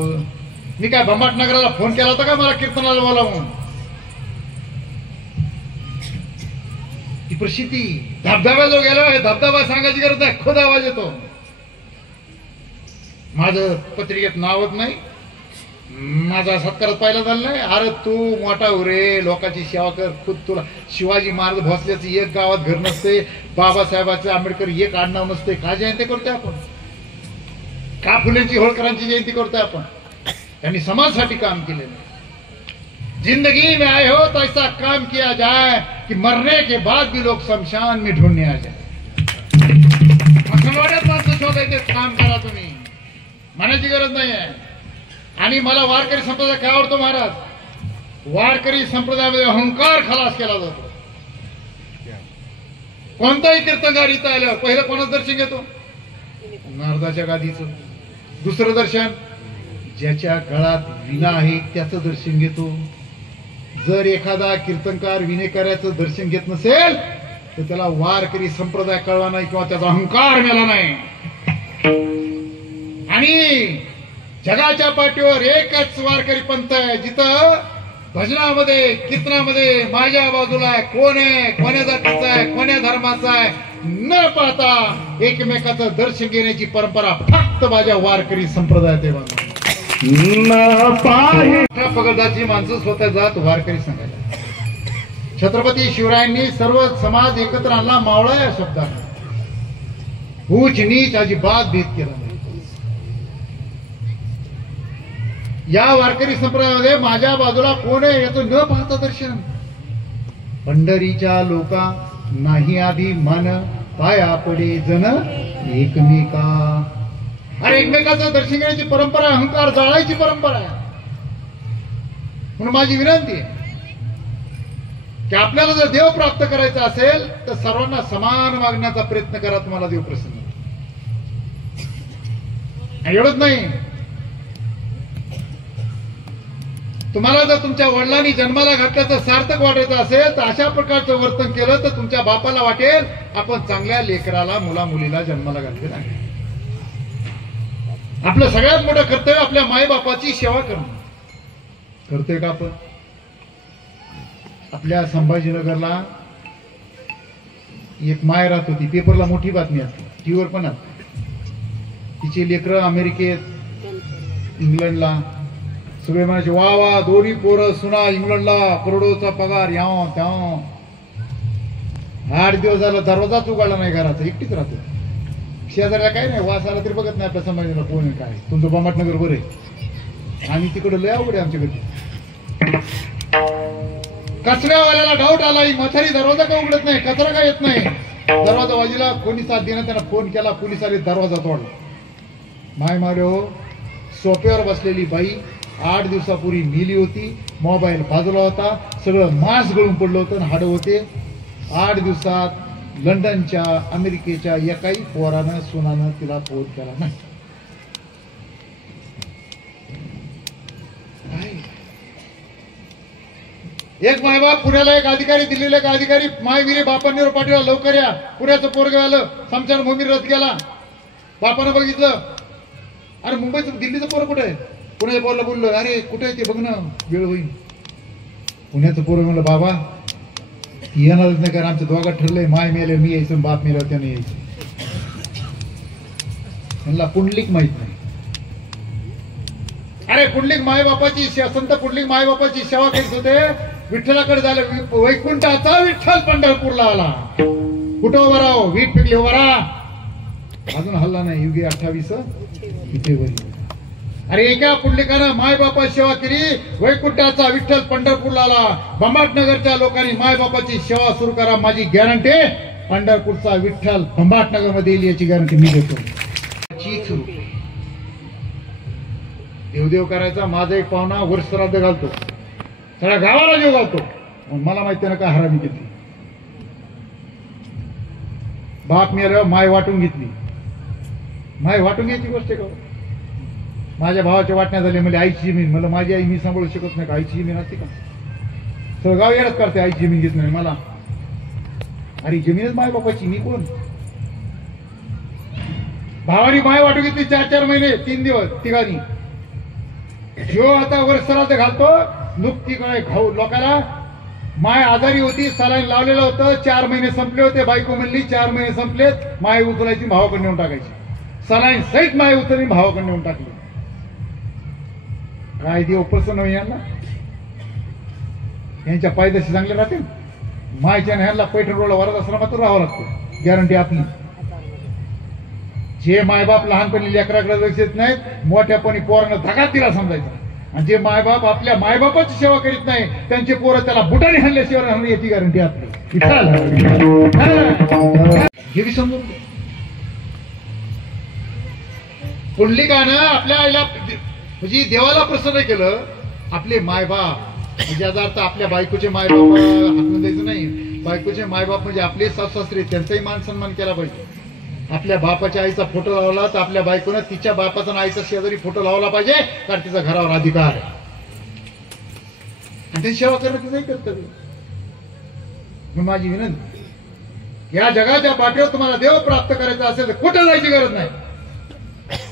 मी काय बंबाट नगराला फोन केला होता का मला कीर्तनाला बोलावून? ती प्रसिद्धी धबधब्याजवळ गेलो, धबधबा सांगायची गरज नाही, खुद आवाज येतो. माझं पत्रिकेत नावच नाही, माझा सत्कार पाहिला झाला नाही. अरे तू मोठा हो रे, लोकांची सेवा कर. खुद तुला शिवाजी महाराज भोसल्याचं एक गावात घर नसते, बाबासाहेबाचं आंबेडकर एक आडनाव नसते. का जयंती करतोय आपण? का फुलेंची होळकरांची जयंती करतोय आपण? त्यांनी समाजासाठी काम केलेलं. जिंदगी में आए हो तो ऐसा काम किया जाए कि मरने के बाद भी लोग शमशान में ढूंढने आ जाए. वाड्यात माणसं शोधायचे, काम करा तुम्ही, म्हणायची गरज नाही आहे. आणि मला वारकरी संप्रदाय काय आवडतो महाराज? वारकरी संप्रदायामध्ये अहंकार खलास केला जातो. कोणताही कीर्तनकार इथं आल्यावर पहिलं कोणाचं दर्शन घेतो? नारदाच्या गादीचं. दुसरं दर्शन ज्याच्या गळात विणा आहे त्याचं दर्शन घेतो. जर एखादा कीर्तनकार विनेकऱ्याचं दर्शन घेत नसेल तर त्याला वारकरी संप्रदाय कळला नाही किंवा त्याचा अहंकार मिळाला नाही. आणि जगाच्या पाठीवर एकच वारकरी पंथ आहे, जिथं भजनामध्ये कीर्तनामध्ये माझ्या बाजूला आहे, कोण आहे, कोण्या जातीचा आहे, कोण्या धर्माचा आहे न पाहता एकमेकाचं दर्शन घेण्याची परंपरा फक्त माझ्या वारकरी संप्रदायात आहे. पगडदाची माणसं स्वतः जात वारकरी सांगायला. छत्रपती शिवरायांनी सर्व समाज एकत्र आणला मावळा या शब्दाने. उच नीच अजिबात भेद केला नाही. या वारकरी संप्रदायामध्ये माझ्या बाजूला कोण आहे याचं न पाहता दर्शन. पंढरीच्या लोका नाही अभिमान, पाया पडे जन एकमेका. अरे एकमेकाचं दर्शन घेण्याची परंपरा, अहंकार जाळायची परंपरा आहे. म्हणून माझी विनंती आहे की आपल्याला जर देव प्राप्त करायचा असेल तर सर्वांना समान मागण्याचा प्रयत्न करा, तुम्हाला देव प्रसन्न. एवढंच नाही, तुम्हाला जर तुमच्या वडिलांनी जन्माला घातल्याचं सार्थक वाटायचं असेल तर अशा प्रकारचं वर्तन केलं तर तुमच्या बापाला वाटेल आपण चांगल्या लेकराला, मुला मुलीला जन्माला घातलेला आहे. आपलं सगळ्यात मोठं कर्तव्य आपल्या मायबापाची सेवा करणं. करतोय का आपण? आपल्या संभाजीनगरला एक माय राहत होती, पेपरला मोठी बातमी असते, टीव्हीवर पण असते. तिची लेकरं अमेरिकेत, इंग्लंडला. सगळे म्हणायचे वा वा, दोन्ही पोरं सुना इंग्लंडला, करोडोचा पगार, याव त्याव. 8 दिवस झाला दरवाजाच उघडला नाही घराचा, एकटीच राहतो. शेजाऱ्याला काय नाही, वास आला तरी बघत नाही आपल्या समाजाला कोण आहे काय. तुमचं बामाटनगर बरं आहे, आणि तिकडं लय अवघड आहे आमच्याकडे. कचऱ्यावाल्याला डाऊट आला, ही म्हातारी दरवाजा का उघडत नाही, कचरा का येत नाही. दरवाजा वाजीला कोणी साथ देणं, त्यांना फोन केला, पोलीस आले, दरवाजा तोडला. माय मारे हो, सोप्यावर बसलेली बाई 8 दिवसापूर्वी मिली होती, मोबाईल बाजूला होता, सगळं मांस गळून पडलं होतं, हाडं होते. 8 दिवसात लंडनच्या, अमेरिकेच्या एकाही पोरानं सुनानं तिला फोन केला नाही. एक मायबाप पुण्याला, एक अधिकारी दिल्लीला, एक अधिकारी माय विरे बापांनी पाठवला, लवकर या, पुण्याचं पोरग आलं, समशान भूमी रथ गेला. बापानं बघितलं, अरे मुंबईचं दिल्लीचं पोरं कुठे आहे? पुण्याच्या पोरला बोललो, अरे कुठे आहे ते बघ ना, वेळ होईल. पुण्याचं पोरं म्हणलं, बाबा येणारच नाही, कारण आमच्या दोघात ठरलंय, माय मेले मी यायचं, बाप मेल्यावर त्याने यायचं. म्हणला पुंडलिक माहित नाही. अरे पुंडलिक मायबापाची, संत पुंडलिक मायबापाची सेवा करीत होते, विठ्ठलाकडे झालं, वैकुंठाचा विठ्ठल पंढरपूरला आला. कुठं उभा राहो, वीट पिकली उभा राहा, अजून हल्ला नाही. युगे 28 इथे वरी. अरे एका पुंडलिकानं मायबापाची सेवा केली, वैकुंठाचा विठ्ठल पंढरपूरला आला. भंभाटनगरच्या लोकांनी मायबापाची सेवा सुरू करा, माझी गॅरंटी, पंढरपूरचा विठ्ठल भंभाटनगर मध्ये येईल याची गॅरंटी मी देतो. देवदेव करायचा. माझा एक पाहुणा वर्ष श्राद्ध घालतो, सगळ्या गावाला जीव घालतो, मला माहिती ना काय हरामी घेतली. बाप मेल्यावर माय वाटून घेतली. माय वाटून घ्यायची गोष्ट का? माझ्या भावाच्या वाटण्या झाल्या, म्हणजे आईची जमीन, मला माझी आई मी सांभाळू शकत नाही का? आईची जमीन असते का? सगळं गाव येणंच करते, आईची जमीन घेत नाही मला. अरे जमीनच माय बापाची, मी कोण? भावानी माय वाटून घेतली 4-4 महिने, 3 दिवस तिघांनी. जो आता वर्ष श्राद्ध घालतो, नुकती काय खाऊ लोकांना. माय आजारी होती, सलाईन लावलेलं होतं, 4 महिने संपले होते. बायको म्हणली 4 महिने संपलेत, माय उचलायची, भावाकडे नेऊन टाकायची. सलाईन सहित माय उचलली, भावाकडे नेऊन टाकली. काय देव प्रसन्न होईल यांना? यांच्या पायदशी चांगले राहतील. मायच्या ह्यांना पैठण रोडला वरद आश्रमातून राहावं लागतं, गॅरंटी आपली. जे मायबाप लहानपणी लेकराकडे लक्ष देत नाहीत, मोठ्यापणी पोरानं धगात दिला समजायचा. आणि जे मायबाप आपल्या मायबापाची सेवा करीत नाही, त्यांचे पोरं त्याला बुटाने हल्ल्याशिवाय याची गॅरंटी आपली. हे समजून पुंडलिकानं आपल्या आईला म्हणजे देवाला प्रसन्न केलं. आपले मायबाप म्हणजे याचा अर्थ आपल्या बायकोचे मायबाप हाकून द्यायचं नाही. बायकोचे मायबाप म्हणजे आपले सासू-सासरे, त्यांचाही मान सन्मान केला पाहिजे. आपल्या बापाच्या आईचा फोटो लावला तर आपल्या बायकोनं तिच्या बापाचा आणि आईचा शेजारी फोटो लावला पाहिजे, कारण तिचा घरावर अधिकार आहे आणि त्याची सेवा करणं तिचंही कर्तव्य. मग माझी विनंती, या जगाच्या पाठीवर तुम्हाला देव प्राप्त करायचा असेल तर कुठं जायची गरज नाही.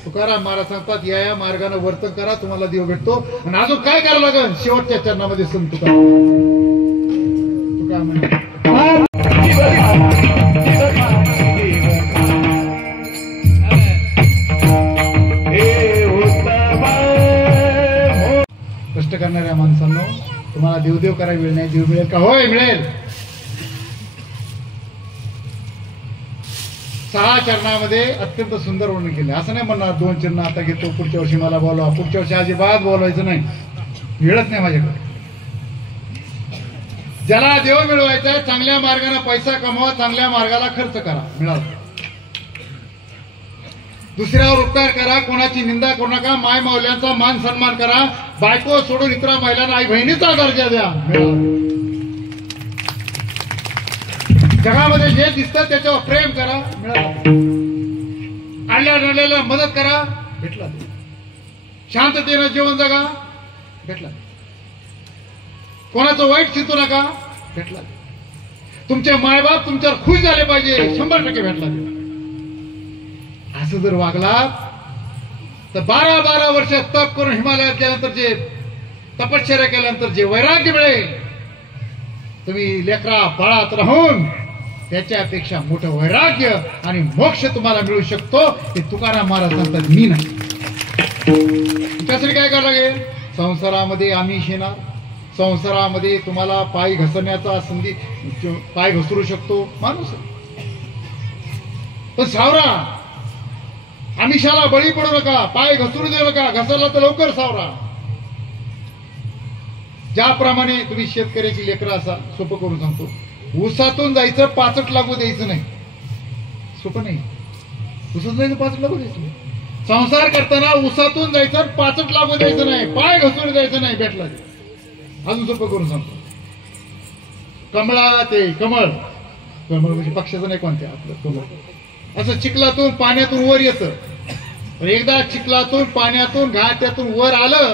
तुकाराम महाराज सांगतात, या मार्गाने वर्तन करा, तुम्हाला देव भेटतो. आणि अजून काय करावं लागेल? शेवटच्या चरणामध्ये संत तुकाराम कष्ट करणाऱ्या माणसांनो, तुम्हाला देवदेव करायला वेळ नाही, देव मिळेल का? होय मिळेल. 6 चरणामध्ये अत्यंत सुंदर वर्णन केलं. असं नाही म्हणणार 2 चरण आता घेतो, पुढच्या वर्षी मला बोलवा, पुढच्या वर्षी अजिबात बोलवायचं नाही, मिळत नाही माझ्याकडे. ज्याला देव मिळवायचा आहे, चांगल्या मार्गाने पैसा कमवा, चांगल्या मार्गाला खर्च करा, मिळाला. दुसऱ्यावर उपकार करा, कोणाची निंदा करू नका, माय मावल्यांचा मान सन्मान करा, बायको सोडून इतर महिलांना आई बहिणीचा दर्जा द्या, मिळाला. जगामध्ये जे दिसतं त्याच्यावर प्रेम करा, मिळाला. आल्या नडलेला मदत करा, भेटला. शांततेनं जीवन जगा, भेटला. कोणाचं वाईट चिंतू नका, भेटला. तुमचे मायबाप तुमच्यावर खुश झाले पाहिजे, 100% भेटला. असं जर वागला तर 12-12 वर्ष तप करून हिमालयात गेल्यानंतर जे तपश्चर्या केल्यानंतर जे वैराग्य मिळेल, तुम्ही लेकरा बाळात राहून त्याच्यापेक्षा मोठं वैराग्य आणि मोक्ष तुम्हाला मिळू शकतो. हे तुकाराम महाराज सांगतात, मी नाही. त्यासाठी काय करावं लागेल? संसारामध्ये आमिष येणार, संसारामध्ये तुम्हाला पाय घसरण्याचा संधी, पाय घसरू शकतो माणूस, पण सावरा आमिषाला बळी पडू नका, पाय घसरू देऊ नका, घसरला तर लवकर सावरा. ज्याप्रमाणे तुम्ही शेतकऱ्याची लेकरं असाल, सोपं करून सांगतो, ऊसातून जायचं पाचट लागू द्यायचं नाही. सोपं नाही. ऊसातून जायचं पाचट लागू द्यायचं नाही. संसार करताना ऊसातून जायचं पाचट लागू द्यायचं नाही, पाय घसरू द्यायचं नाही. भेटला अजून सोपं करून सांगतो. कमळा ते कमळ म्हणजे पक्षाचं नाही, कोणत्या आपलं कमळ असं चिखलातून पाण्यातून वर येतं. एकदा चिखलातून पाण्यातून घाट्यातून वर आलं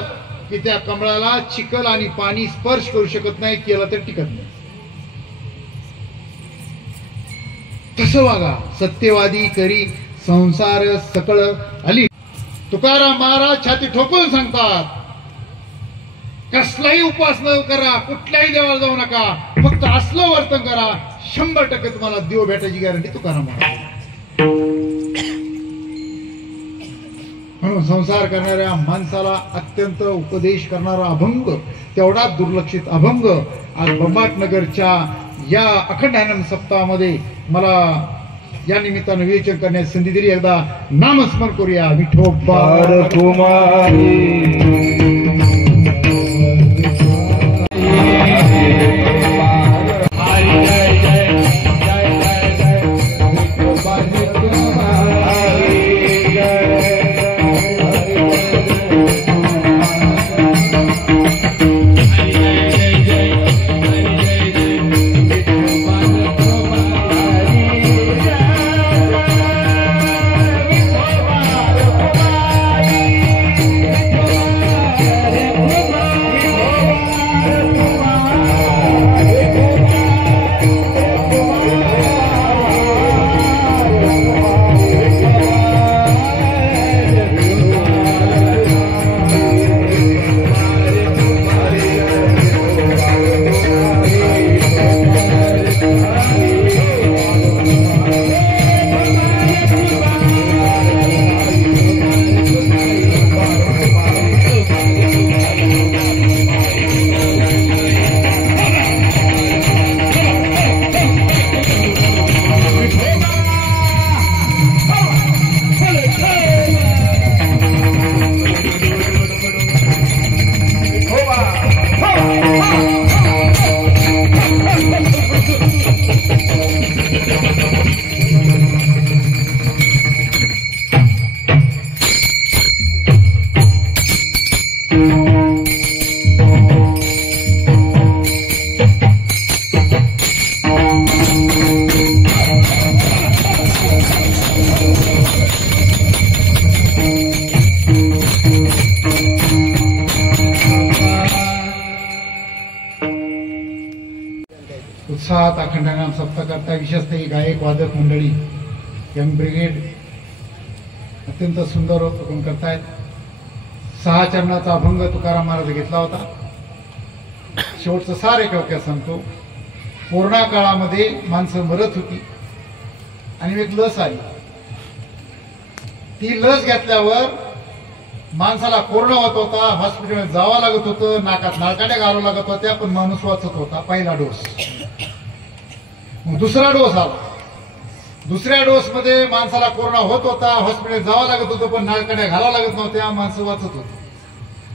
की त्या कमळाला चिखल आणि पाणी स्पर्श करू शकत नाही, केलं तर टिकत नाही. कसं वागा सत्यवादी करी संसार सकळ आली. तुकाराम महाराज छाती ठोकून सांगतात, कसलाही उपास न करा, कुठल्याही देवाला जाऊ नका, फक्त असलं वर्तन करा, 100% तुम्हाला देव भेटायची गॅरंटी तुकाराम महाराज. म्हणून संसार करणाऱ्या माणसाला अत्यंत उपदेश करणारा अभंग, तेवढा दुर्लक्षित अभंग आज बंबाटनगरच्या या अखंड आनंद सप्ताहामध्ये मला या निमित्तानं विवेचन करण्याची संधी दिली. एकदा नामस्मरण करूया. विठोबा कुमारी उत्साहात अखंड नाम सप्ताह करता, विशेषतः ही गायक वादक मंडळी यंग ब्रिगेड अत्यंत सुंदर उपक्रम करतायत. 6 चरणाचा अभंग तुकाराम महाराज घेतला होता. शेवटचं सार एक वाक्यात सांगतो. कोरोना काळामध्ये माणसं मरत होती आणि एक लस आली. ती लस घेतल्यावर माणसाला कोरोना होत होता, हॉस्पिटलमध्ये जावं लागत होतं, नाकात नळकाट्या घालावं लागत होत्या, पण माणूस वाचत होता. पहिला डोस. मग दुसरा डोस आला. दुसऱ्या डोस मध्ये माणसाला कोरोना होत होता, हॉस्पिटल जावं लागत होतं, पण नळकाट्या घालावं लागत नव्हत्या, माणसं वाचत होती.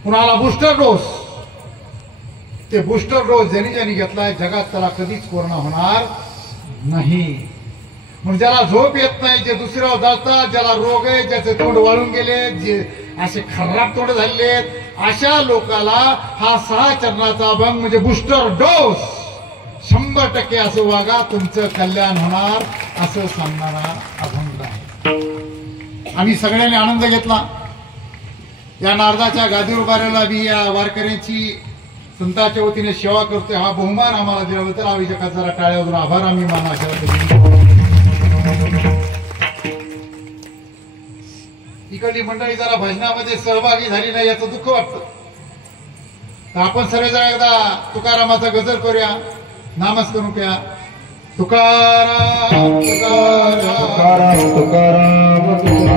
पुन्हा आला बूस्टर डोस. ते बूस्टर डोस ज्यांनी घेतलाय जगात त्याला कधीच कोरोना होणार नाही. म्हणून ज्याला झोप येत नाही, जे दुसऱ्यावर जळतात, ज्याला रोग आहे, ज्याचे तोंड वाळून गेले, जे असे खराब तोंड झालेत, अशा लोकाला हा 6 चरणाचा अभंग म्हणजे बूस्टर डोस 100% असं वागा, तुमचं कल्याण होणार असं सांगणारा अभंग आहे. आम्ही सगळ्यांनी आनंद घेतला. या नारदाच्या गादीवर उभारायला मी या वारकऱ्यांची संतांच्या वतीने सेवा करतोय. हा बहुमान आम्हाला दिल्याबद्दल आयोजकाचा जरा टाळ्यावर आभार आम्ही माना. इकडली मंडळी जरा भजनामध्ये सहभागी झाली नाही याचं दुःख वाटतं. तर आपण सर्वजण एकदा तुकारामाचा गजर करूया, नामस्मरण करूया. तुकाराम तुकाराम तुकाराम तुकाराम